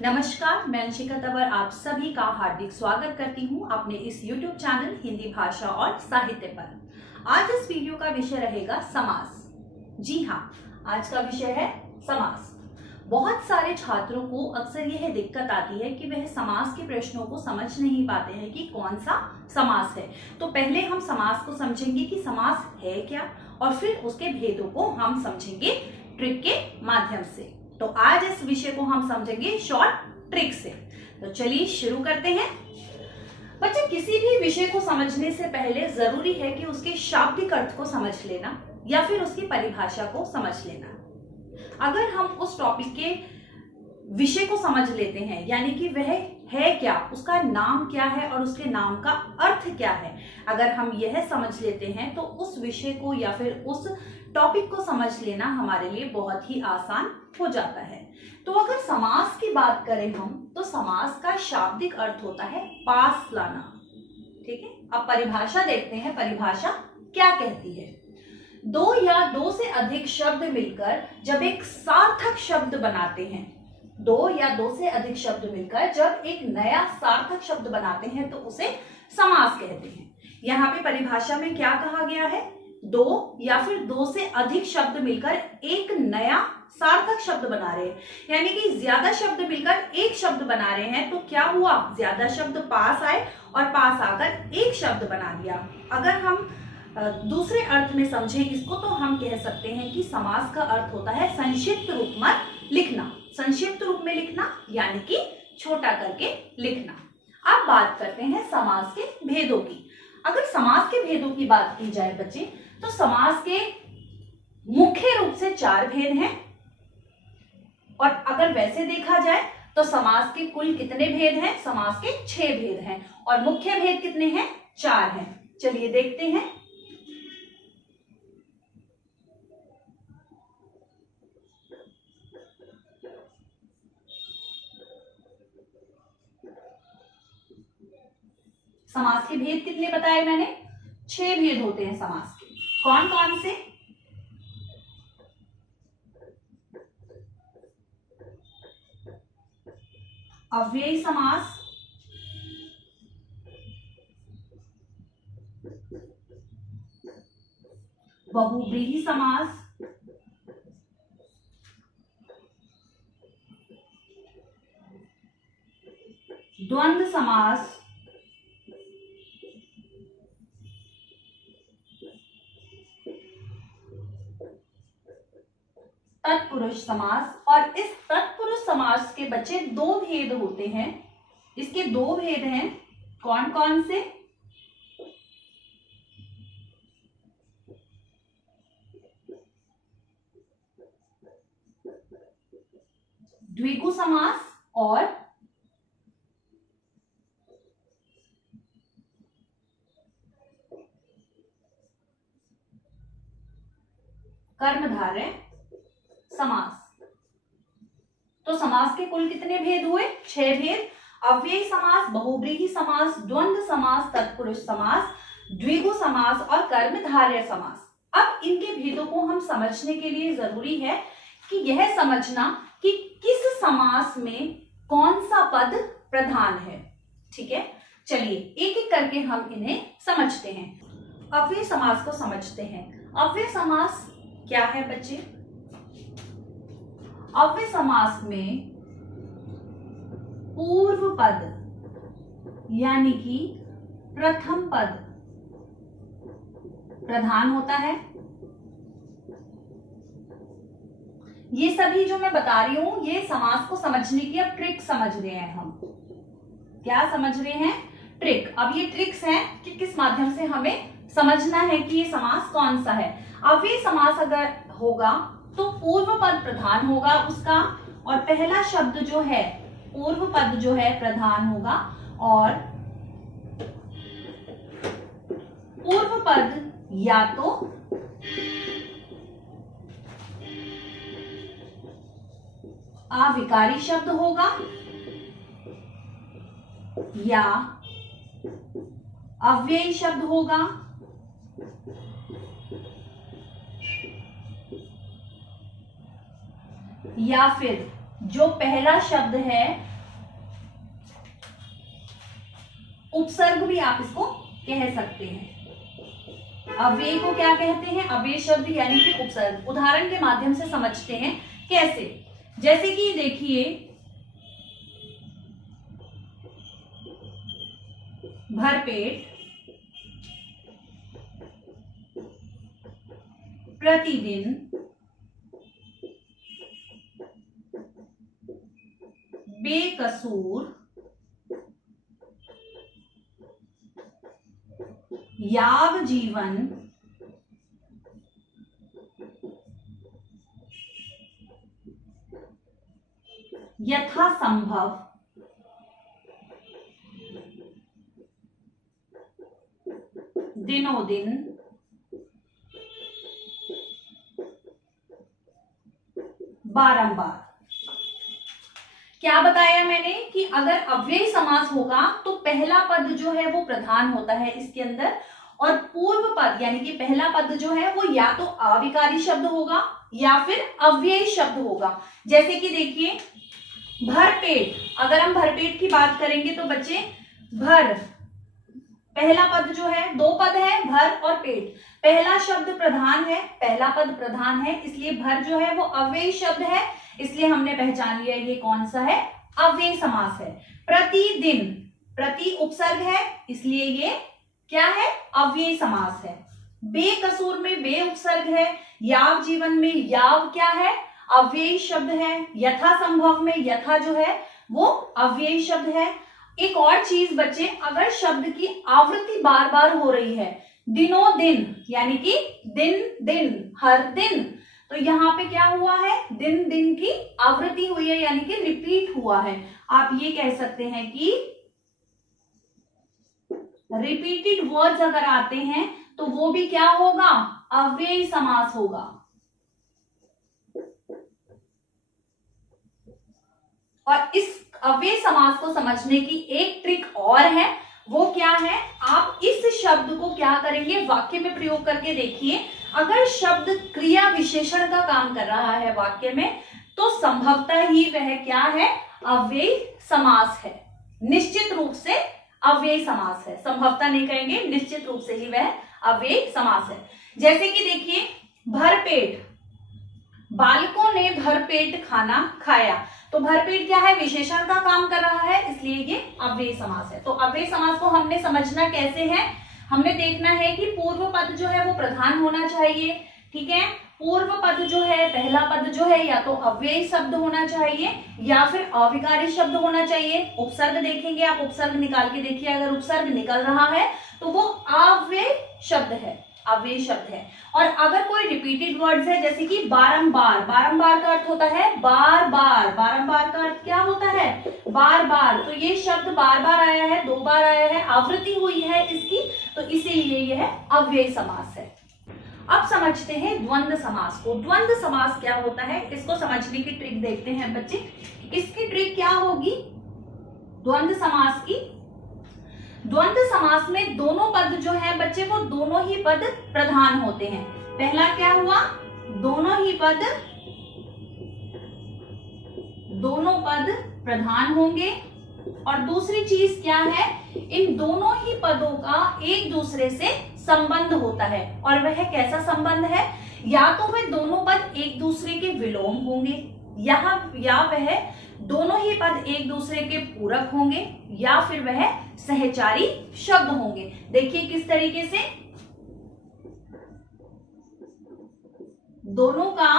नमस्कार, मैं अंशिका तंवर आप सभी का हार्दिक स्वागत करती हूं अपने इस YouTube चैनल हिंदी भाषा और साहित्य पर। आज इस वीडियो का विषय रहेगा समास। जी हाँ, आज का विषय है समास। बहुत सारे छात्रों को अक्सर यह दिक्कत आती है कि वह समास के प्रश्नों को समझ नहीं पाते हैं कि कौन सा समास है। तो पहले हम समास को समझेंगे कि समास है क्या, और फिर उसके भेदों को हम समझेंगे ट्रिक के माध्यम से। तो आज इस विषय को हम समझेंगे शॉर्ट ट्रिक से। तो चलिए शुरू करते हैं। बच्चे, किसी भी विषय को समझने से पहले जरूरी है कि उसके शाब्दिक अर्थ को समझ लेना या फिर उसकी परिभाषा को समझ लेना। अगर हम उस टॉपिक के विषय को समझ लेते हैं, यानी कि वह है क्या, उसका नाम क्या है और उसके नाम का अर्थ क्या है, अगर हम यह समझ लेते हैं तो उस विषय को या फिर उस टॉपिक को समझ लेना हमारे लिए बहुत ही आसान हो जाता है। तो अगर समास की बात करें हम, तो समास का शाब्दिक अर्थ होता है पास लाना। ठीक है, अब परिभाषा देखते हैं। परिभाषा क्या कहती है? दो या दो से अधिक शब्द मिलकर जब एक सार्थक शब्द बनाते हैं, दो या दो से अधिक शब्द मिलकर जब एक नया सार्थक शब्द बनाते हैं तो उसे समास कहते हैं। यहाँ पे परिभाषा में क्या कहा गया है? दो या फिर दो से अधिक शब्द मिलकर एक नया सार्थक शब्द बना रहे हैं, यानी कि ज्यादा शब्द मिलकर एक शब्द बना रहे हैं। तो क्या हुआ? ज्यादा शब्द पास आए और पास आकर एक शब्द बना दिया। अगर हम दूसरे अर्थ में समझें इसको, तो हम कह सकते हैं कि समास का अर्थ होता है संक्षिप्त रूप में लिखना। संक्षिप्त रूप में लिखना यानी कि छोटा करके लिखना। अब बात करते हैं समास के भेदों की। अगर समास के भेदों की बात की जाए बच्चे, तो समास के मुख्य रूप से 4 भेद हैं, और अगर वैसे देखा जाए तो समास के कुल कितने भेद हैं? समास के 6 भेद हैं, और मुख्य भेद कितने हैं? 4 हैं। चलिए देखते हैं। समास के भेद कितने बताए मैंने? 6 भेद होते हैं समास के। कौन कौन से? अव्ययी समास, बहुव्रीहि समास, द्वंद्व समास, तत्पुरुष समास। और इस तत्पुरुष समास के बच्चे 2 भेद होते हैं। इसके 2 भेद हैं। कौन कौन से? द्विगु समास और कर्मधारय समास। तो समास के कुल कितने भेद हुए? 6 भेद। अव्ययी समास, बहुव्रीहि समास, द्वंद्व समास, तत्पुरुष समास, द्विगु समास और कर्मधारय समास। अब इनके भेदों को हम समझने के लिए जरूरी है कि यह समझना कि किस समास में कौन सा पद प्रधान है। ठीक है, चलिए एक एक करके हम इन्हें समझते हैं। अव्यय समास को समझते हैं। अव्यय समास क्या है बच्चे? अव्यय समास में पूर्व पद यानी कि प्रथम पद प्रधान होता है। ये सभी जो मैं बता रही हूं, ये समास को समझने की अब ट्रिक समझ रहे हैं हम। क्या समझ रहे हैं? ट्रिक। अब ये ट्रिक्स हैं कि किस माध्यम से हमें समझना है कि ये समास कौन सा है। अव्यय समास अगर होगा तो पूर्व पद प्रधान होगा उसका, और पहला शब्द जो है, पूर्व पद जो है प्रधान होगा, और पूर्व पद या तो अविकारी शब्द होगा या अव्ययी शब्द होगा, या फिर जो पहला शब्द है, उपसर्ग भी आप इसको कह सकते हैं। अव्यय को क्या कहते हैं? अव्यय शब्द यानी कि उपसर्ग। उदाहरण के माध्यम से समझते हैं कैसे। जैसे कि देखिए, भरपेट, प्रतिदिन, बेकसूर, याव जीवन, यथासंभव, दिनों दिन, बारंबार। क्या बताया मैंने कि अगर अव्ययी समास होगा तो पहला पद जो है वो प्रधान होता है इसके अंदर, और पूर्व पद यानी कि पहला पद जो है वो या तो अविकारी शब्द होगा या फिर अव्ययी शब्द होगा। जैसे कि देखिए, भरपेट, अगर हम भरपेट की बात करेंगे तो बच्चे, भर पहला पद जो है, दो पद है भर और पेट, पहला शब्द प्रधान है, पहला पद प्रधान है, इसलिए भर जो है वो अव्ययी शब्द है, इसलिए हमने पहचान लिया ये कौन सा है? अव्ययी समास है। प्रतिदिन, प्रति उपसर्ग है, इसलिए ये क्या है? अव्ययी समास है। बेकसूर में बे उपसर्ग है, याव जीवन में याव क्या है? अव्ययी शब्द है। यथासंभव में यथा जो है वो अव्ययी शब्द है। एक और चीज बच्चे, अगर शब्द की आवृत्ति बार बार हो रही है, दिनों दिन यानी कि दिन दिन, हर दिन, तो यहाँ पे क्या हुआ है? दिन दिन की आवृत्ति हुई है यानी कि रिपीट हुआ है। आप ये कह सकते हैं कि रिपीटेड वर्ड्स अगर आते हैं तो वो भी क्या होगा? अव्ययी समास होगा। और इस अव्ययी समास को समझने की एक ट्रिक और है, वो क्या है? आप इस शब्द को क्या करेंगे? वाक्य में प्रयोग करके देखिए। अगर शब्द क्रिया विशेषण का काम कर रहा है वाक्य में, तो संभवतः ही वह क्या है? अव्ययी समास है। निश्चित रूप से अव्ययी समास है, संभवतः नहीं कहेंगे, निश्चित रूप से ही वह अव्ययी समास है। जैसे कि देखिए, भरपेट, बालकों ने भरपेट खाना खाया, तो भरपेट क्या है? विशेषण का काम कर रहा है, इसलिए ये अव्ययी समास है। तो अव्ययी समास को हमने समझना कैसे है? हमने देखना है कि पूर्व पद जो है वो प्रधान होना चाहिए, ठीक है? पूर्व पद जो है, पहला पद जो है या तो अव्ययी शब्द होना चाहिए या फिर अविकारी शब्द होना चाहिए। उपसर्ग देखेंगे आप, उपसर्ग निकाल के देखिए, अगर उपसर्ग निकल रहा है तो वो अव्ययी शब्द है, अव्ययी शब्द है। और अगर कोई रिपीटेड वर्ड्स है, जैसे कि बारंबार, बारंबार का अर्थ होता है बार बार, बारंबार का अर्थ क्या होता है? बार बार। तो ये शब्द बार बार आया है, दो बार आया है, आवृत्ति हुई है इसकी, तो इसीलिए यह अव्ययी समास है। अब समझते हैं द्वंद्व समास को। द्वंद्व समास क्या होता है, इसको समझने की ट्रिक देखते हैं बच्चे। इसकी ट्रिक क्या होगी द्वंद्व समास की? द्वंद्व समास में दोनों पद जो है बच्चे, वो दोनों ही पद प्रधान होते हैं। पहला क्या हुआ? दोनों पद प्रधान होंगे। और दूसरी चीज क्या है? इन दोनों ही पदों का एक दूसरे से संबंध होता है। और वह कैसा संबंध है? या तो वे दोनों पद एक दूसरे के विलोम होंगे, या वह दोनों ही पद एक दूसरे के पूरक होंगे, या फिर वह सहचारी शब्द होंगे। देखिए किस तरीके से दोनों का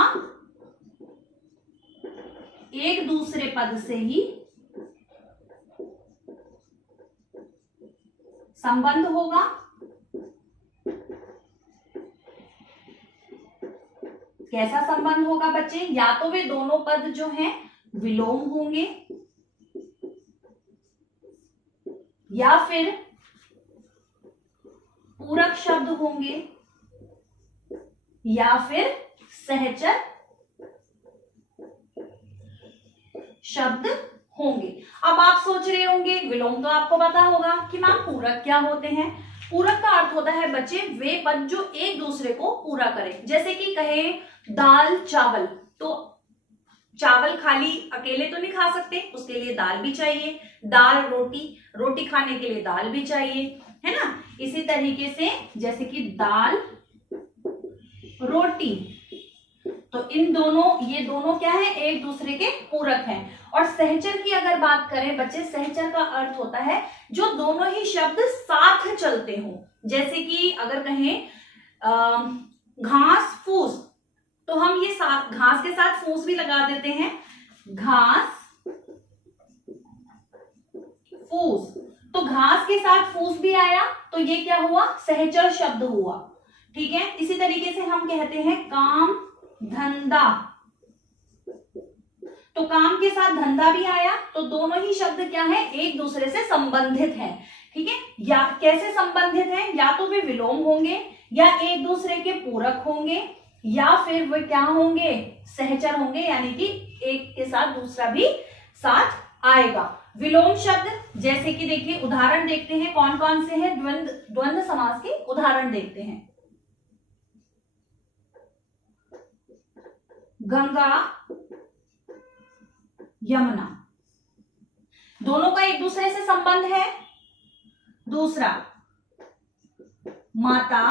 एक दूसरे पद से ही संबंध होगा। कैसा संबंध होगा बच्चे? या तो वे दोनों पद जो हैं विलोम होंगे, या फिर पूरक शब्द होंगे, या फिर सहचर शब्द होंगे। अब आप सोच रहे होंगे, विलोम तो आपको पता होगा कि मैम पूरक क्या होते हैं। पूरक का अर्थ होता है बच्चे वे पद जो एक दूसरे को पूरा करें। जैसे कि कहे दाल चावल, तो चावल खाली अकेले तो नहीं खा सकते, उसके लिए दाल भी चाहिए, दाल रोटी, रोटी खाने के लिए दाल भी चाहिए, है ना। इसी तरीके से जैसे कि दाल रोटी, तो इन दोनों, ये दोनों क्या है, एक दूसरे के पूरक हैं। और सहचर की अगर बात करें बच्चे, सहचर का अर्थ होता है जो दोनों ही शब्द साथ चलते हों। जैसे कि अगर कहें घास फूस, तो हम ये साथ, घास के साथ फूस भी लगा देते हैं, घास फूस, तो घास के साथ फूस भी आया, तो ये क्या हुआ, सहचर शब्द हुआ। ठीक है। इसी तरीके से हम कहते हैं काम धंधा, तो काम के साथ धंधा भी आया, तो दोनों ही शब्द क्या है, एक दूसरे से संबंधित हैं। ठीक है। या कैसे संबंधित हैं, या तो वे विलोम होंगे, या एक दूसरे के पूरक होंगे, या फिर वे क्या होंगे, सहचर होंगे, यानी कि एक के साथ दूसरा भी साथ आएगा। विलोम शब्द जैसे कि देखिए उदाहरण देखते हैं कौन कौन से हैं, द्वंद्व समास के उदाहरण देखते हैं। गंगा यमुना, दोनों का एक दूसरे से संबंध है। दूसरा माता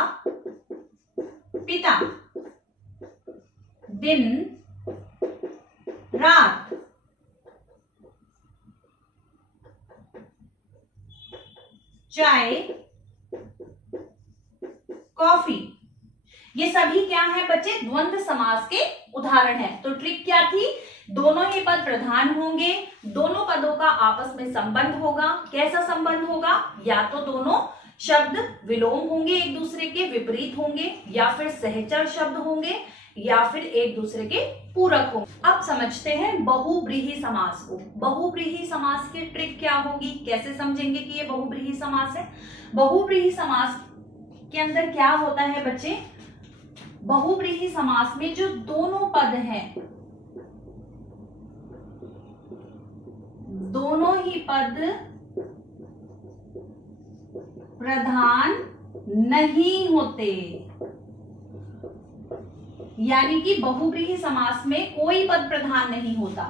पिता, दिन रात, चाय कॉफी, ये सभी क्या है बच्चे, द्वंद्व समास के उदाहरण है। तो ट्रिक क्या थी, दोनों ही पद प्रधान होंगे, दोनों पदों का आपस में संबंध होगा। कैसा संबंध होगा, या तो दोनों शब्द विलोम होंगे, एक दूसरे के विपरीत होंगे, या फिर सहचर शब्द होंगे, या फिर एक दूसरे के पूरक होंगे। अब समझते हैं बहुव्रीहि समास को। बहुव्रीहि समास की ट्रिक क्या होगी, कैसे समझेंगे कि ये बहुव्रीहि समास है। बहुव्रीहि समास के अंदर क्या होता है बच्चे, बहुव्रीहि समास में जो दोनों पद हैं, दोनों ही पद प्रधान नहीं होते, यानी कि बहुव्रीहि समास में कोई पद प्रधान नहीं होता,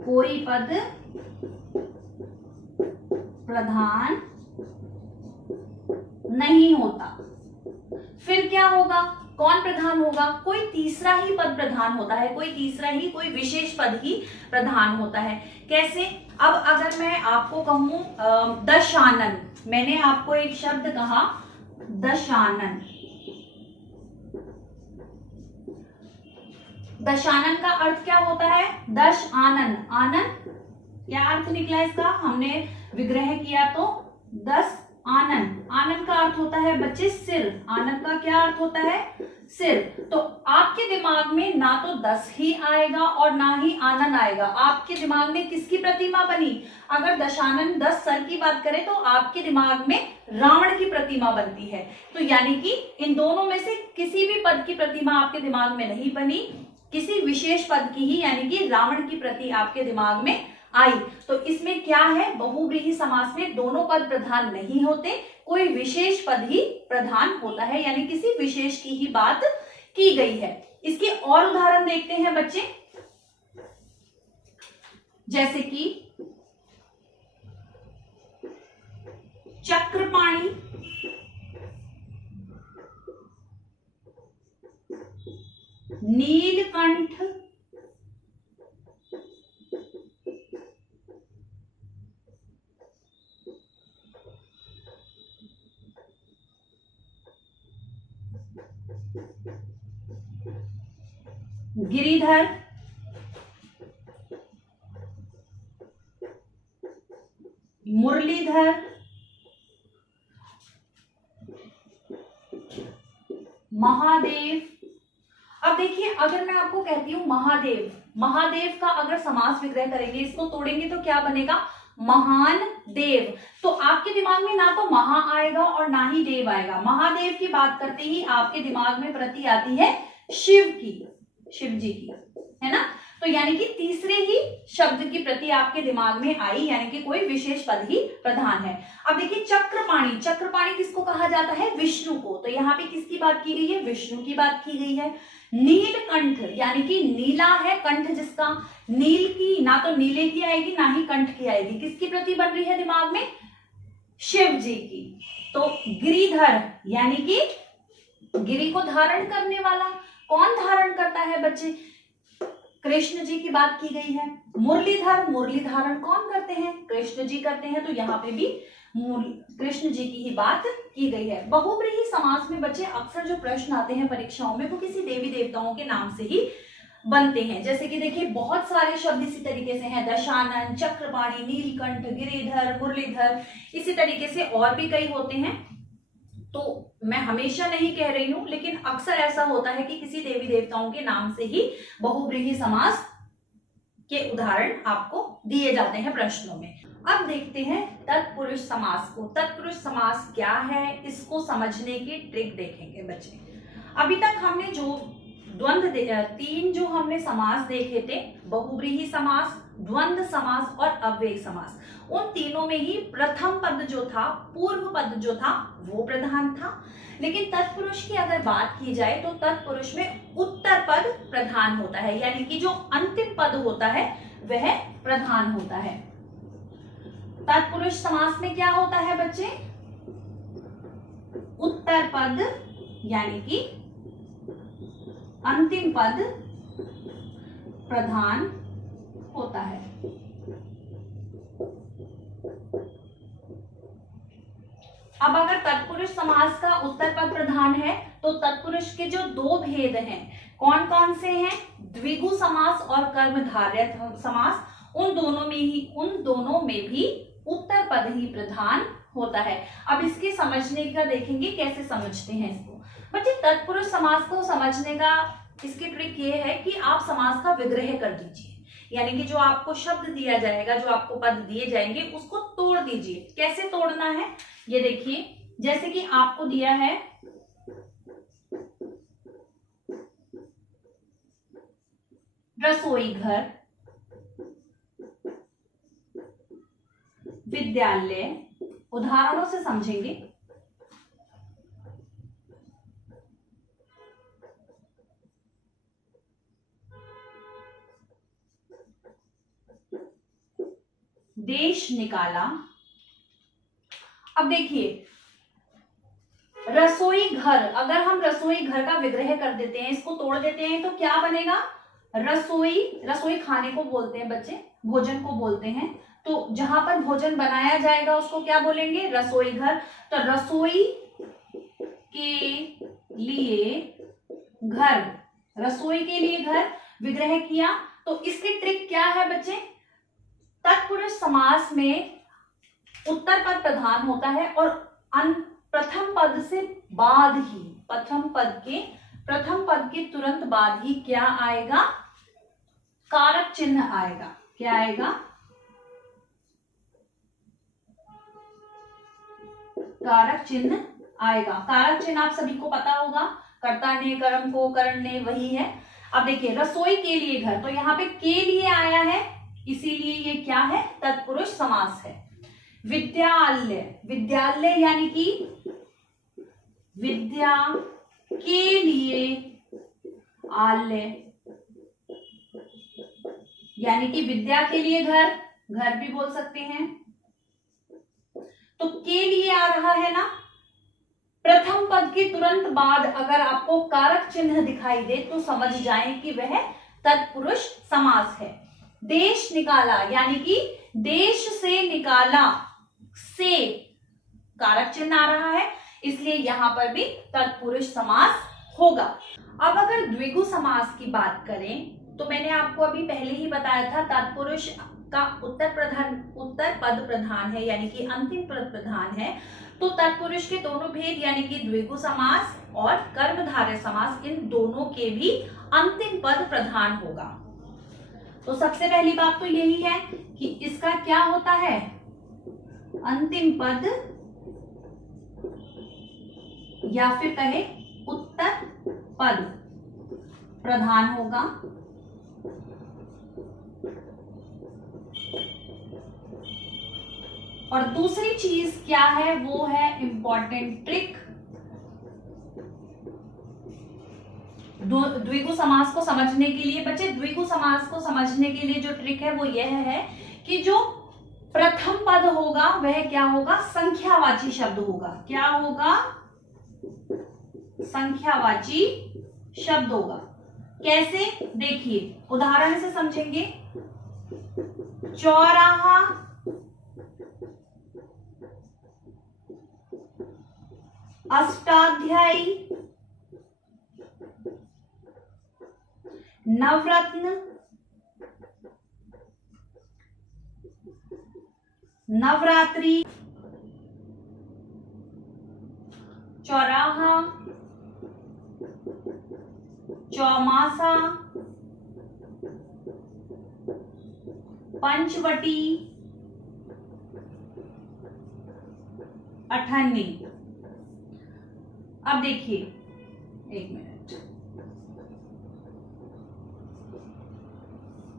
कोई पद प्रधान नहीं होता। फिर क्या होगा, कौन प्रधान होगा, कोई तीसरा ही पद प्रधान होता है, कोई तीसरा ही, कोई विशेष पद ही प्रधान होता है। कैसे, अब अगर मैं आपको कहूं दशानन, मैंने आपको एक शब्द कहा दशानन, दशानन का अर्थ क्या होता है, दश आनन, आनन क्या अर्थ निकला इसका, हमने विग्रह किया तो 10 आनन, आनन का अर्थ होता है बच्चे सिर, आनन का क्या अर्थ होता है, सिर। तो आपके दिमाग में ना तो 10 ही आएगा और ना ही आनन आएगा, आपके दिमाग में किसकी प्रतिमा बनी, अगर दशानन 10 सर की बात करें तो आपके दिमाग में रावण की प्रतिमा बनती है। तो यानी कि इन दोनों में से किसी भी पद की प्रतिमा आपके दिमाग में नहीं बनी, किसी विशेष पद की ही, यानी कि रावण की प्रति आपके दिमाग में आई। तो इसमें क्या है, बहुव्रीहि समास में दोनों पद प्रधान नहीं होते, कोई विशेष पद ही प्रधान होता है, यानी किसी विशेष की ही बात की गई है। इसके और उदाहरण देखते हैं बच्चे, जैसे कि चक्रपाणी, नीलकंठ, गिरिधर, मुरलीधर, महादेव। अब देखिए अगर मैं आपको कहती हूं महादेव, महादेव का अगर समास विग्रह करेंगे, इसको तोड़ेंगे तो क्या बनेगा, महान देव। तो आपके दिमाग में ना तो महा आएगा और ना ही देव आएगा। महादेव की बात करते ही आपके दिमाग में प्रति आती है शिव की, शिव जी की, है ना। तो यानी कि तीसरे ही शब्द की प्रति आपके दिमाग में आई, यानी कि कोई विशेष पद ही प्रधान है। अब देखिए चक्रपाणी, चक्रपाणी किसको कहा जाता है? विष्णु को। तो यहाँ पे किसकी बात की गई है? विष्णु की बात की गई है। नीलकंठ यानी कि नीला है कंठ जिसका, नील की ना तो नीले की आएगी ना ही कंठ की आएगी, किसकी प्रति बन रही है दिमाग में? शिव जी की। तो गिरिधर यानी कि गिरि को धारण करने वाला, कौन धारण करता है बच्चे? कृष्ण जी की बात की गई है। मुरलीधर, मुरली धारण कौन करते हैं? कृष्ण जी करते हैं। तो यहाँ पे भी कृष्ण जी की ही बात की गई है। बहुब्रीहि समास में बच्चे अक्सर जो प्रश्न आते हैं परीक्षाओं में वो किसी देवी देवताओं के नाम से ही बनते हैं। जैसे कि देखिए बहुत सारे शब्द इसी तरीके से हैं, दशानन, चक्रपाणी, नीलकंठ, गिरिधर, मुरलीधर, इसी तरीके से और भी कई होते हैं। तो मैं हमेशा नहीं कह रही हूं, लेकिन अक्सर ऐसा होता है कि किसी देवी देवताओं के नाम से ही बहुब्रीहि समास के उदाहरण आपको दिए जाते हैं प्रश्नों में। अब देखते हैं तत्पुरुष समास को। तत्पुरुष समास क्या है, इसको समझने की ट्रिक देखेंगे बच्चे। अभी तक हमने जो तीन जो हमने समास देखे थे, बहुब्रीहि समास, द्वंद्व समास और अव्ययी समास, उन तीनों में ही प्रथम पद जो था, पूर्व पद जो था वो प्रधान था। लेकिन तत्पुरुष की अगर बात की जाए तो तत्पुरुष में उत्तर पद प्रधान होता है, यानी कि जो अंतिम पद होता है वह प्रधान होता है। तत्पुरुष समास में क्या होता है बच्चे? उत्तर पद यानी कि अंतिम पद प्रधान होता है। अब अगर तत्पुरुष समास का उत्तर पद प्रधान है तो तत्पुरुष के जो दो भेद हैं कौन कौन से हैं? द्विगु समास और कर्मधारय समास, उन दोनों में भी उत्तर पद ही प्रधान होता है। अब इसके समझने का देखेंगे कैसे समझते हैं इसको। बच्चे तत्पुरुष समास को समझने का इसकी ट्रिक ये है कि आप समास का विग्रह कर दीजिए, यानी कि जो आपको शब्द दिया जाएगा, जो आपको पद दिए जाएंगे उसको तोड़ दीजिए। कैसे तोड़ना है ये देखिए, जैसे कि आपको दिया है रसोई घर, विद्यालय, उदाहरणों से समझेंगे। देश निकाला। अब देखिए रसोई घर, अगर हम रसोई घर का विग्रह कर देते हैं, इसको तोड़ देते हैं तो क्या बनेगा? रसोई, रसोई खाने को बोलते हैं बच्चे, भोजन को बोलते हैं। तो जहां पर भोजन बनाया जाएगा उसको क्या बोलेंगे? रसोई घर। तो रसोई के लिए घर, रसोई के लिए घर विग्रह किया। तो इसकी ट्रिक क्या है बच्चे? तत्पुरुष समास में उत्तर पद प्रधान होता है और प्रथम पद से बाद ही, प्रथम पद के तुरंत बाद ही क्या आएगा? कारक चिन्ह आएगा। क्या आएगा? कारक चिन्ह आएगा। कारक चिन्ह आप सभी को पता होगा, कर्ता ने, कर्म को, करण ने, वही है। अब देखिए रसोई के लिए घर, तो यहाँ पे के लिए आया है, इसीलिए ये क्या है? तत्पुरुष समास है। विद्यालय, विद्यालय यानी कि विद्या के लिए आलय, यानी कि विद्या के लिए घर, घर भी बोल सकते हैं। तो के लिए आ रहा है ना, प्रथम पद के तुरंत बाद अगर आपको कारक चिन्ह दिखाई दे तो समझ जाएं कि वह तत्पुरुष समास है। देश निकाला यानी कि देश से निकाला, से कारक चिन्ह आ रहा है, इसलिए यहां पर भी तत्पुरुष समास होगा। अब अगर द्विगु समास की बात करें तो मैंने आपको अभी पहले ही बताया था तत्पुरुष का उत्तर पद प्रधान है, यानी कि अंतिम पद प्रधान है। तो तत्पुरुष के दोनों भेद यानी कि द्विगु समास और कर्मधारय समास, इन दोनों के भी अंतिम पद प्रधान होगा। तो सबसे पहली बात तो यही है कि इसका क्या होता है? अंतिम पद या फिर कहे उत्तर पद प्रधान होगा। और दूसरी चीज क्या है, वो है इंपॉर्टेंट ट्रिक। द्विगु समास को समझने के लिए बच्चे, द्विगु समास को समझने के लिए जो ट्रिक है वो यह है कि जो प्रथम पद होगा वह क्या होगा, संख्यावाची शब्द होगा। क्या होगा, संख्यावाची शब्द होगा। कैसे, देखिए उदाहरण से समझेंगे। चौराहा, अष्टाध्यायी, नवरत्न, नवरात्रि, चौराहा, चौमासा, पंचवटी, अठन्नी। अब देखिए, एक मिनट,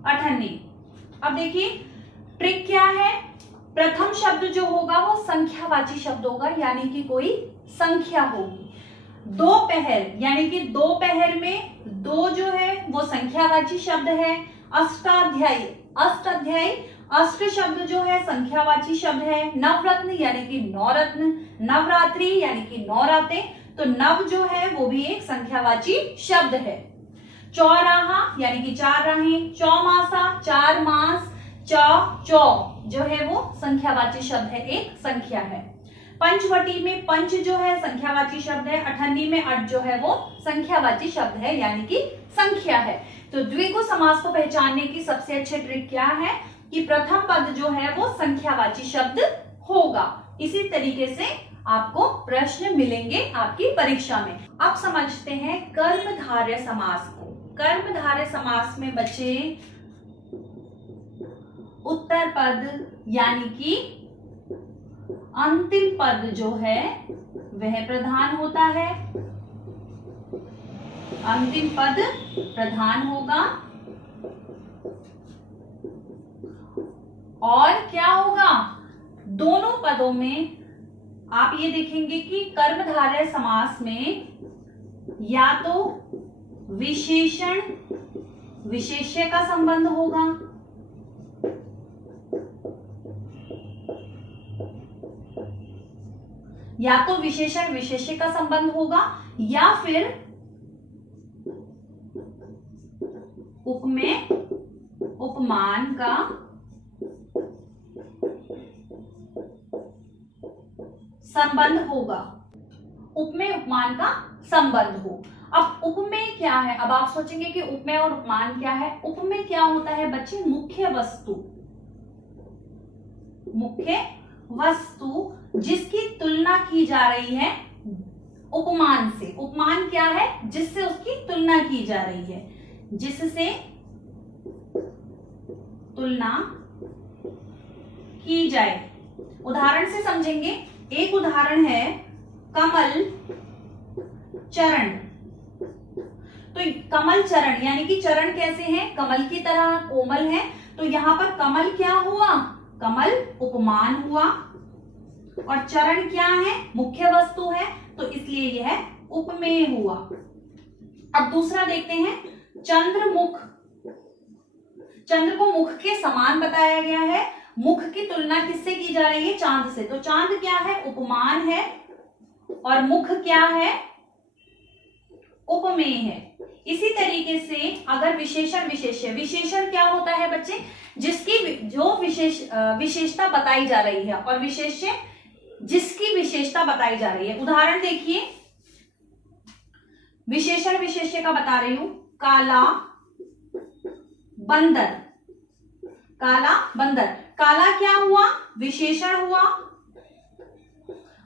अठन्नी। अब देखिए ट्रिक क्या है, प्रथम शब्द जो होगा वो संख्यावाची शब्द होगा, यानी कि कोई संख्या होगी। दोपहर यानी कि दोपहर में दो जो है वो संख्यावाची शब्द है। अष्टाध्यायी, अष्टाध्यायी, अष्ट शब्द जो है संख्यावाची शब्द है। नवरत्न यानी कि नवरत्न, नवरात्रि यानी कि नवरात्रे, तो नव जो है वो भी एक संख्यावाची शब्द है। चौराहा यानी कि चार राहें, चौमासा चार मास, चौ जो है वो संख्यावाची शब्द है, एक संख्या है। पंचवटी में पंच जो है संख्यावाची शब्द है, अठन्नी में अट जो है वो संख्यावाची शब्द है, यानी कि संख्या है। तो द्विगु समास को पहचानने की सबसे अच्छी ट्रिक क्या है कि प्रथम पद जो है वो संख्यावाची शब्द होगा। इसी तरीके से आपको प्रश्न मिलेंगे आपकी परीक्षा में। अब समझते हैं कर्मधारय समास को। कर्मधारय समास में बच्चे उत्तर पद यानी कि अंतिम पद जो है वह प्रधान होता है। अंतिम पद प्रधान होगा और क्या होगा, दोनों पदों में आप ये देखेंगे कि कर्मधारय समास में या तो विशेषण विशेष्य का संबंध होगा, या तो विशेषण विशेष्य का संबंध होगा, या फिर उपमेय उपमान का संबंध होगा। उपमेय उपमान का संबंध हो। अब उपमेय क्या है, अब आप सोचेंगे कि उपमेय और उपमान क्या है। उपमेय क्या होता है बच्चे, मुख्य वस्तु, मुख्य वस्तु जिसकी तुलना की जा रही है उपमान से। उपमान क्या है, जिससे उसकी तुलना की जा रही है, जिससे तुलना की जाए। उदाहरण से समझेंगे। एक उदाहरण है कमल चरण। तो कमल चरण यानी कि चरण कैसे हैं, कमल की तरह कोमल है। तो यहां पर कमल क्या हुआ, कमल उपमान हुआ, और चरण क्या है, मुख्य वस्तु है, तो इसलिए यह उपमेय हुआ। अब दूसरा देखते हैं, चंद्रमुख। चंद्र को मुख के समान बताया गया है। मुख की तुलना किससे की जा रही है, चांद से। तो चांद क्या है, उपमान है, और मुख क्या है, उपमेय है। इसी तरीके से अगर विशेषण विशेष्य, विशेषण क्या होता है बच्चे, जिसकी जो विशेषता बताई जा रही है, और विशेष्य जिसकी विशेषता बताई जा रही है। उदाहरण देखिए, विशेषण विशेष्य का बता रही हूं, काला बंदर। काला बंदर, काला क्या हुआ, विशेषण हुआ,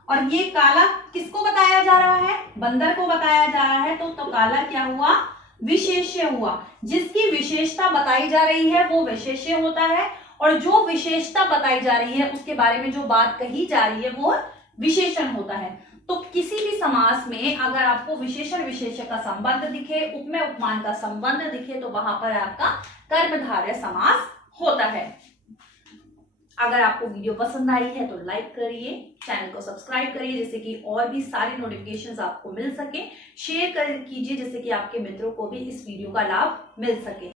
और ये काला किसको बताया जा रहा है, बंदर को बताया जा रहा है। तो काला क्या हुआ, विशेष्य हुआ। जिसकी विशेषता बताई जा रही है वो विशेष्य होता है, और जो विशेषता बताई जा रही है उसके बारे में जो बात कही जा रही है वो विशेषण होता है। तो किसी भी समास में अगर आपको विशेषण विशेष्य का संबंध दिखे, उपमेय उपमान का संबंध दिखे, तो वहां पर आपका कर्मधारय समास होता है। अगर आपको वीडियो पसंद आई है तो लाइक करिए, चैनल को सब्सक्राइब करिए जिससे कि और भी सारे नोटिफिकेशंस आपको मिल सके। शेयर कर कीजिए जिससे कि आपके मित्रों को भी इस वीडियो का लाभ मिल सके।